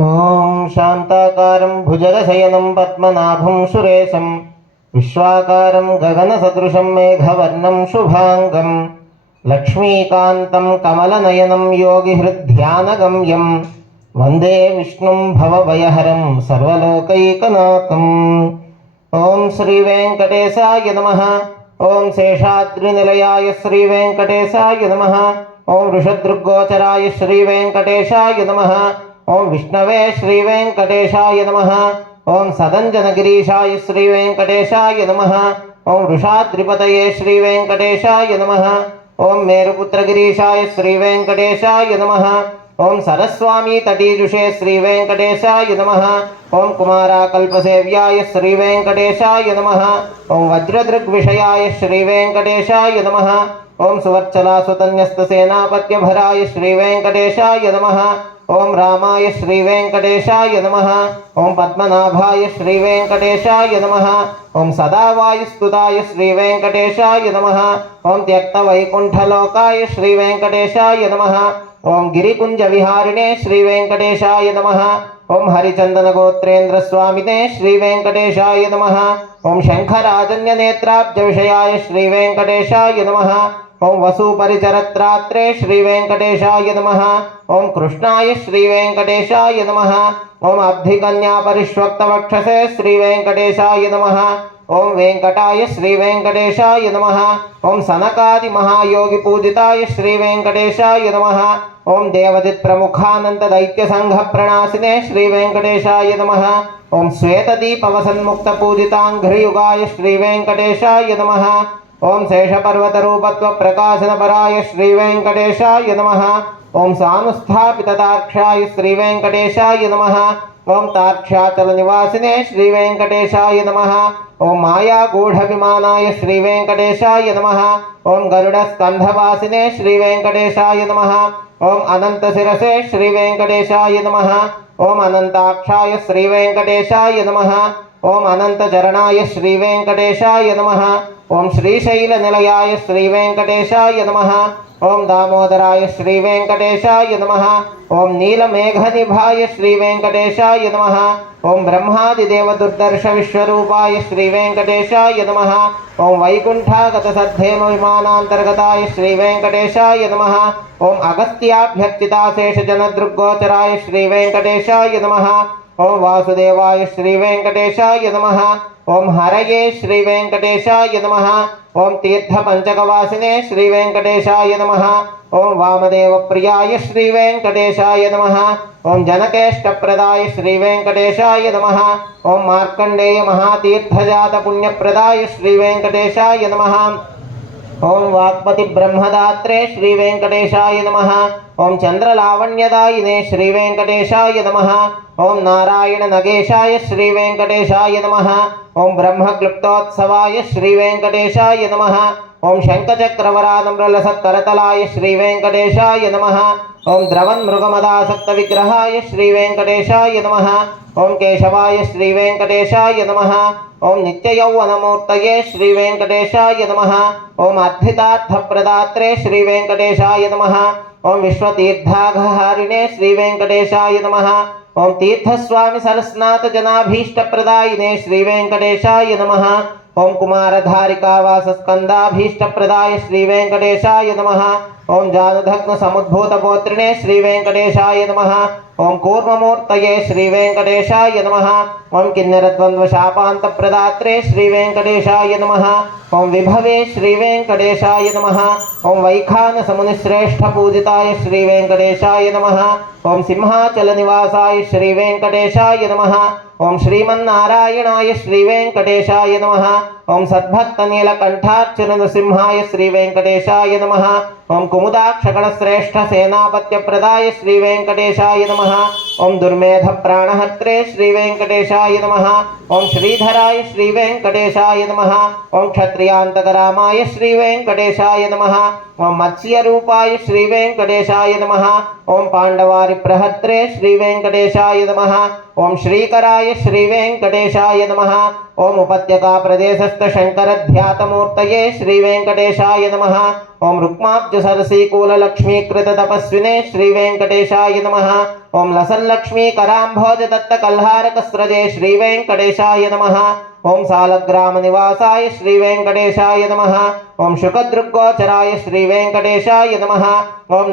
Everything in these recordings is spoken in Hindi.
ॐ शान्ताकारं भुजगशयनं पद्मनाभं सुरेशं विश्वाकारं गगनसदृशं मेघवर्णं शुभाङ्गं लक्ष्मीकान्तं कमलनयनं योगिहृद्ध्यानगम्यं वन्दे विष्णुं भवभयहरं सर्वलोकैकनाथम् ॐ श्रीवेङ्कटेशाय नमः ॐ शेषाद्रिनिलयाय श्रीवेङ्कटेशाय नमः ॐ वृषदृग्गोचराय श्रीवेङ्कटेशाय नमः ॐ विष्णवे श्रीवेङ्कटेशाय नमः। ॐ सदञ्जनगिरीशाय श्रीवेङ्कटेशाय नमः। ॐ वृषाद्रिपतये श्रीवेङ्कटेशाय नमः। ॐ मेरुपुत्रगिरीशाय श्रीवेङ्कटेशाय नमः। ॐ सरस्वामी तटीजुषे श्री श्रीवेङ्कटेशाय नमः। ॐ कुमाराकल्पसेव्याय श्रीवेङ्कटेशाय नमः। ॐ वज्रदृग्विषयाय श्रीवेङ्कटेशाय नमः। ॐ सुवर्चलासुतन्यस्तसेनापत्यभराय श्रीवेङ्कटेशाय नमः। ॐ रामाय श्रीवेङ्कटेशाय नमः। ओम पद्मनाभाय श्री वेंकटेशाय नमः। ॐ श्री वेंकटेशाय नमः। ॐ त्यक्तवैकुण्ठलोकाय श्रीवेङ्कटेशाय नमः। श्री वेकटेशय श्रीवेङ्कटेशाय नमः ॐ हरिचन्दनगोत्रेन्द्रस्वामिने श्रीवेङ्कटेशाय नमः। ॐ शङ्खराजन्यनेत्राब्जविषयाय श्रीवेङ्कटेशाय नमः। ॐ वसुपरिचरत्रात्रे श्रीवेङ्कटेशाय नमः। ॐ कृष्णाय श्रीवेङ्कटेशाय नमः। ॐ अब्धिकन्यापरिष्वक्तवक्षसे श्रीवेङ्कटेशाय नमः। ॐ वेङ्कटाय श्रीवेङ्कटेशाय नमः। ॐ सनकादिमहायोगिपूजिताय श्रीवेङ्कटेशाय नमः। ॐ देवजित्प्रमुखानन्ददैत्यसङ्घप्रणाशिने श्रीवेङ्कटेशाय नमः। ॐ श्वेतदीपवसन्मुक्तपूजिताङ्घ्रियुगाय श्रीवेङ्कटेशाय नमः। ॐ शेषपर्वतरूपत्वप्रकाशनपराय श्रीवेङ्कटेशाय नमः। ॐ सानुस्थापिततार्क्षाय श्रीवेङ्कटेशाय नमः। ॐ श्री श्रीवेङ्कटेशाय नमः। ॐ मायागूढविमानाय श्रीवेङ्कटेशाय नमः ॐ गरुडस्कन्धवासिने श्रीवेङ्कटेशाय नमः ॐ अनन्तशिरसे श्रीवेङ्कटेशाय नमः ॐ अनन्ताक्षाय श्रीवेङ्कटेशाय नमः ॐ अनन्तचरणाय श्रीवेङ्कटेशाय नमः। ॐ श्रीशैलनिलयाय श्रीवेङ्कटेशाय नमः। ॐ दामोदराय श्रीवेङ्कटेशाय नमः। ॐ नीलमेघनिभाय श्रीवेङ्कटेशाय नमः। ॐ ब्रह्मादिदेवदुर्दर्शविश्वरूपाय श्रीवेङ्कटेशाय नमः। ॐ वैकुण्ठागतसद्धेमविमानान्तर्गताय श्रीवेङ्कटेशाय नमः। ॐ अगस्त्याभ्यर्चिताशेषजनदृग्गोचराय श्रीवेङ्कटेशाय नमः। ॐ वासुदेवाय श्रीवेङ्कटेशाय नमः। ॐ हरये श्रीवेङ्कटेशाय नमः। ॐ तीर्थपञ्चकवासिने श्रीवेङ्कटेशाय नमः। ॐ वामदेवप्रियाय श्रीवेङ्कटेशाय नमः। ॐ जनकेष्टप्रदाय श्रीवेङ्कटेशाय नमः। ॐ मार्कण्डेयमहातीर्थजातपुण्यप्रदाय श्रीवेङ्कटेशाय नमः। ॐ वाक्पतिब्रह्मदात्रे श्रीवेङ्कटेशाय नमः। ॐ चन्द्रलावण्यदायिने श्रीवेङ्कटेशाय नमः। ॐ नारायणनगेशाय श्रीवेङ्कटेशाय नमः ॐ ब्रह्मक्लुप्तोत्सवाय श्रीवेङ्कटेशाय नमः ॐ शङ्खचक्रवरानम्रलसत्करतलाय श्रीवेङ्कटेशाय नमः ॐ द्रवन्मृगमदासक्तविग्रहाय श्रीवेङ्कटेशाय नमः ॐ केशवाय श्रीवेङ्कटेशाय नमः ॐ नित्ययौवनमूर्तये श्रीवेङ्कटेशाय नमः ॐ अर्थितार्थप्रदात्रे श्रीवेङ्कटेशाय नमः ॐ विश्वतीर्थाघहारिणे श्रीवेङ्कटेशाय नमः। ओम तीर्थस्वामी सरस्नाथ जनाभीष्ट प्रदायिने श्री श्रीवेङ्कटेशाय नमः। ॐ कुमारधारिकावासस्कन्दाभीष्टप्रदाय श्रीवेङ्कटेशाय नमः। ॐ जानुधग्नसमुद्भूतपोत्रिणे श्रीवेङ्कटेशाय नमः। ॐ कूर्ममूर्तये श्रीवेङ्कटेशाय नमः। ॐ किन्नरद्वन्द्वशापान्तप्रदात्रे श्रीवेङ्कटेशाय नमः। ॐ विभवे श्रीवेङ्कटेशाय नमः। ॐ वैखानसमुनिश्रेष्ठपूजिताय श्रीवेङ्कटेशाय नमः। ॐ सिंहाचलनिवासाय श्रीवेङ्कटेशाय नमः। ओम श्रीमारायणा श्रीवेकटेशा नम। ओं सद्भक्त नीलकंठाचरण सिंहाय श्रीवेकटेशा नम। ॐ श्रीमन्नारायणाय श्रीवेङ्कटेशाय नमः। ॐ सद्भक्तनीलकण्ठार्चुननृसिंहाय श्रीवेङ्कटेशाय नमः। ॐ कुमुदाक्षगणश्रेष्ठसेनापत्यप्रदाय श्रीवेङ्कटेशाय नमः। ॐ दुर्मेधप्राणहत्रे श्रीवेङ्कटेशाय नमः। ॐ श्रीधराय श्रीवेङ्कटेशाय नमः ॐ क्षत्रियान्तकरामाय श्रीवेङ्कटेशाय नमः। ॐ मत्स्यरूपाय श्रीवेङ्कटेशाय नमः ॐ करांभोज श्रीवेङ्कटेशाय नमः ॐ श्रीकराय श्रीवेङ्कटेशाय नमः। ॐ उपत्यकाप्रदेशस्थशङ्करध्यातमूर्तये श्रीवेङ्कटेशाय नमः। ॐ रुक्माब्ज सरसीकूललक्ष्मीकृत तपस्विने श्रीवेङ्कटेशाय नमः। ॐ लसल्लक्ष्मीकराम्भोज दत्तकल्हारकस्रजे श्रीवेङ्कटेशाय नमः। ॐ सालग्रामनिवासाय श्रीवेङ्कटेशाय नमः। ॐ शुकदृग्गोचराय श्रीवेङ्कटेशाय नमः। ॐ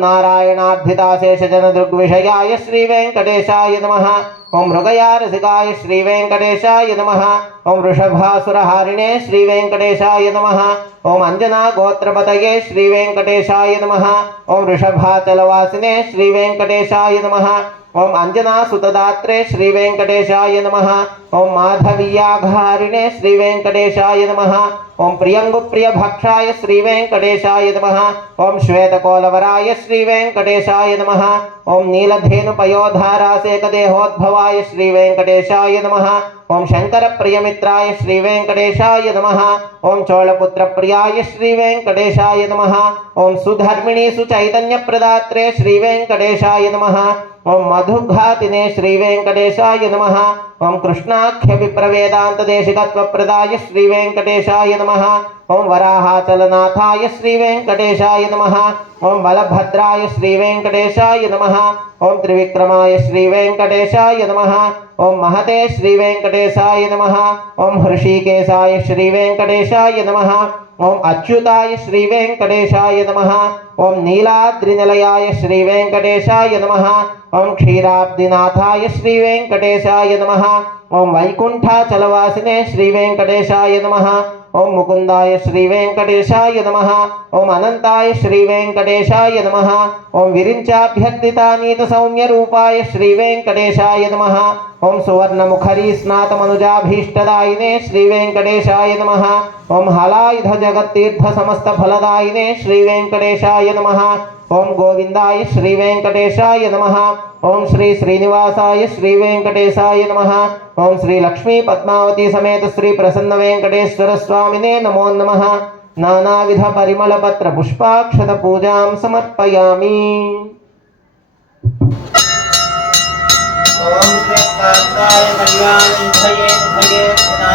नारायणाद्भिताशेषजनदृग्विषयाय श्रीवेङ्कटेशाय नमः। ॐ मृगयारसिकाय श्रीवेङ्कटेशाय नमः ॐ वृषभासुरहारिणे श्रीवेङ्कटेशाय नमः। ॐ अञ्जनागोत्रपतये श्रीवेङ्कटेशाय नमः ॐ वृषभाचलवासिने श्रीवेङ्कटेशाय नमः। ॐ अञ्जनासुतदात्रे श्रीवेङ्कटेशाय नमः ॐ माधवीयाघारिणे श्रीवेङ्कटेशाय नमः। ॐ प्रियङ्गुप्रियभक्षाय श्रीवेङ्कटेशाय नमः। ॐ श्वेतकोलवराय श्रीवेङ्कटेशाय नमः। ॐ नीलधेनुपयोधारासेकदेहोद्भवाय श्रीवेङ्कटेशाय नमः। ॐ शङ्करप्रियमित्राय श्रीवेङ्कटेशाय नमः। ॐ चोळपुत्रप्रियाय श्रीवेङ्कटेशाय नमः। ॐ मधुघातिने श्रीवेङ्कटेशाय नमः। ॐ कृष्णाख्यविप्रवेदान्तदेशिकत्वप्रदाय श्रीवेङ्कटेशाय नमः। ॐ वराहाचलनाथाय श्रीवेङ्कटेशाय नमः। ॐ बलभद्राय श्रीवेङ्कटेशाय नमः। ॐ त्रिविक्रमाय श्रीवेङ्कटेशाय नमः। ॐ महते श्रीवेङ्कटेशाय नमः। ॐ हृषीकेशाय श्रीवेङ्कटेशाय नमः। ॐ अच्युताय श्रीवेङ्कटेशाय नमः। ॐ नीलाद्रिनिलयाय श्रीवेङ्कटेशाय नमः। ॐ क्षीराब्दिनाथाय श्रीवेङ्कटेशाय नमः। ॐ वैकुण्ठाचलवासिने श्रीवेङ्कटेशाय नमः ॐ मुकुन्दाय श्रीवेङ्कटेशाय नमः ॐ अनन्ताय श्रीवेङ्कटेशाय नमः ॐ ओम सुवर्ण मुखरी स्नात मनुजाभीष्टदायिने श्री वेंकटेशाय नमः। ओम हलायुध जगत्तीर्थ समस्त फलदायिने श्री वेंकटेशाय नमः। ओम गोविंदाय श्री वेंकटेशाय नमः। ओम श्री श्रीनिवासाय श्री वेंकटेशाय नमः। ओम श्री लक्ष्मी पद्मावती समेत श्री प्रसन्न वेंकटेश्वर स्वामिने नमो नमः। नानाविध परिमल पत्र पुष्पाक्षत पूजां समर्पयामि। ॐ श्रीकान्ताय कल्याणीभये यत्ना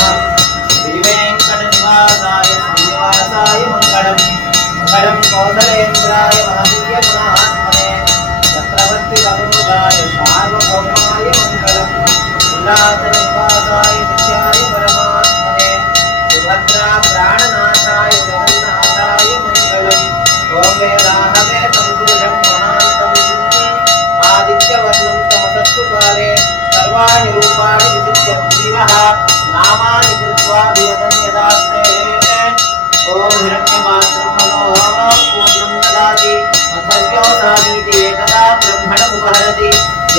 ఓం హిరణ్యమాత్రం మనోహరం పూర్ణం దాది అసవ్యోనామీతి ఏకదా బ్రహ్మణ ఉపహరతి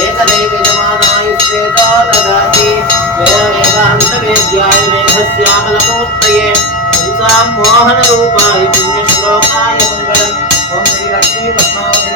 ఏకదైవ యజమానాయుస్తేతో దాతి వేదవేదాంతవేద్యాయ మేఘశ్యామలమూర్తయే హంసాం మోహనరూపాయ పుణ్యశ్లోకాయ మంగళం ఓం శ్రీ లక్ష్మీ పద్మావతి